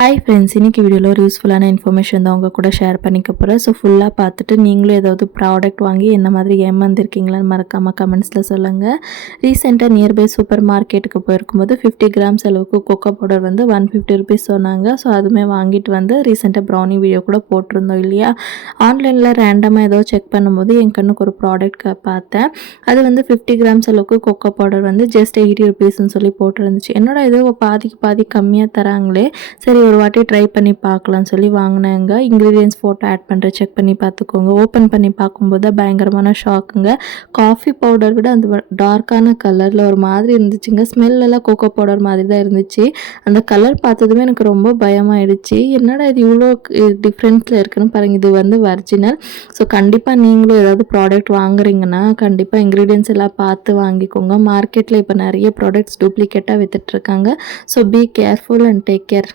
Hi friends, இன்னைக்கு வீடியோவில் ஒரு யூஸ்ஃபுல்லான இன்ஃபர்மேஷன் தான் உங்கள் கூட ஷேர் பண்ணிக்க போகிறேன். ஸோ ஃபுல்லாக பார்த்துட்டு நீங்களும் ஏதாவது ப்ராடக்ட் வாங்கி என்ன மாதிரி ஏமாந்துருக்கீங்களான்னு மறக்காமல் கமெண்ட்ஸில் சொல்லுங்கள். ரீசெண்டாக நியர்பை சூப்பர் மார்க்கெட்டுக்கு போயிருக்கும்போது 50 கிராம்ஸ் அளவுக்கு கொக்கோ பவுடர் வந்து 150 ருபீஸ் சொன்னாங்க. ஸோ அதுவுமே வாங்கிட்டு வந்து ரீசெண்டாக ப்ரௌனி வீடியோ கூட போட்டிருந்தோம் இல்லையா. ஆன்லைனில் ரேண்டமாக ஏதோ செக் பண்ணும்போது என் கண்ணுக்கு ஒரு ப்ராடக்ட் பார்த்தேன். அது வந்து 50 கிராம்ஸ் அளவுக்கு கொக்கோ பவுடர் வந்து ஜஸ்ட் 80 ருபீஸ்ன்னு சொல்லி போட்டிருந்துச்சு. என்னோட ஏதோ பாதிக்கு பாதி கம்மியாக தராங்களே, சரி ஒரு வாட்டி ட்ரை பண்ணி பார்க்கலான்னு சொல்லி வாங்கினேங்க. இன்க்ரீடியன்ட்ஸ் ஃபோட்டோ ஆட் பண்ணுறேன், செக் பண்ணி பார்த்துக்கோங்க. ஓப்பன் பண்ணி பார்க்கும்போது பயங்கரமான ஷாக்குங்க. காஃபி பவுடர் விட அந்த டார்க்கான கலரில் ஒரு மாதிரி இருந்துச்சுங்க. ஸ்மெல்லாம் கோகோ பவுடர் மாதிரி தான் இருந்துச்சு. அந்த கலர் பார்த்ததுமே எனக்கு ரொம்ப பயமாயிடுச்சு. என்னடா இது இவ்வளோ டிஃப்ரென்ஸில் இருக்குன்னு பாருங்கள். இது வந்து ஒரிஜினல். ஸோ கண்டிப்பாக நீங்களும் ஏதாவது ப்ராடக்ட் வாங்குறீங்கன்னா கண்டிப்பாக இன்க்ரீடியன்ட்ஸ் எல்லாம் பார்த்து வாங்கிக்கோங்க. மார்க்கெட்டில் இப்போ நிறைய ப்ராடக்ட்ஸ் டூப்ளிகேட்டாக விற்றுட்ருக்காங்க. So be careful and take care.